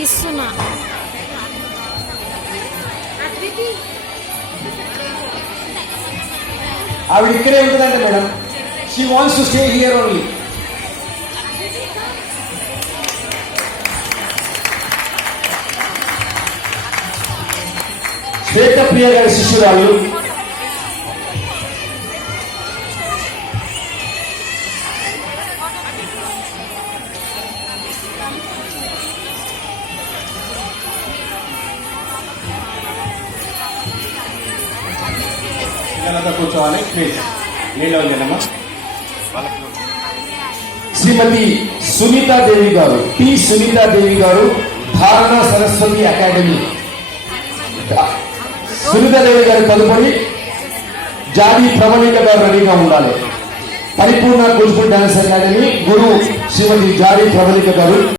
తీస్తున్నా. ఆవిడ ఇక్కడే ఉంటుందంట madam. She wants to stay here only. శ్వేత ప్రియ గారి శిష్యురాలు. పిల్లలంతా కూర్చోవాలి ప్లీజ్. నీళ్ళు వెళ్ళమ్మా. శ్రీమతి సునీతాదేవి గారు, టి సునీతాదేవి గారు, ధారణ సరస్వతి అకాడమీ. సునీతాదేవి గారి తదుపరి జాతి ప్రవళిక గారు రెడీగా ఉండాలి. పరిపూర్ణ కూచిపూడి డాన్స్ అకాడమీ గురువు శ్రీమతి జాతి ప్రవళిక గారు.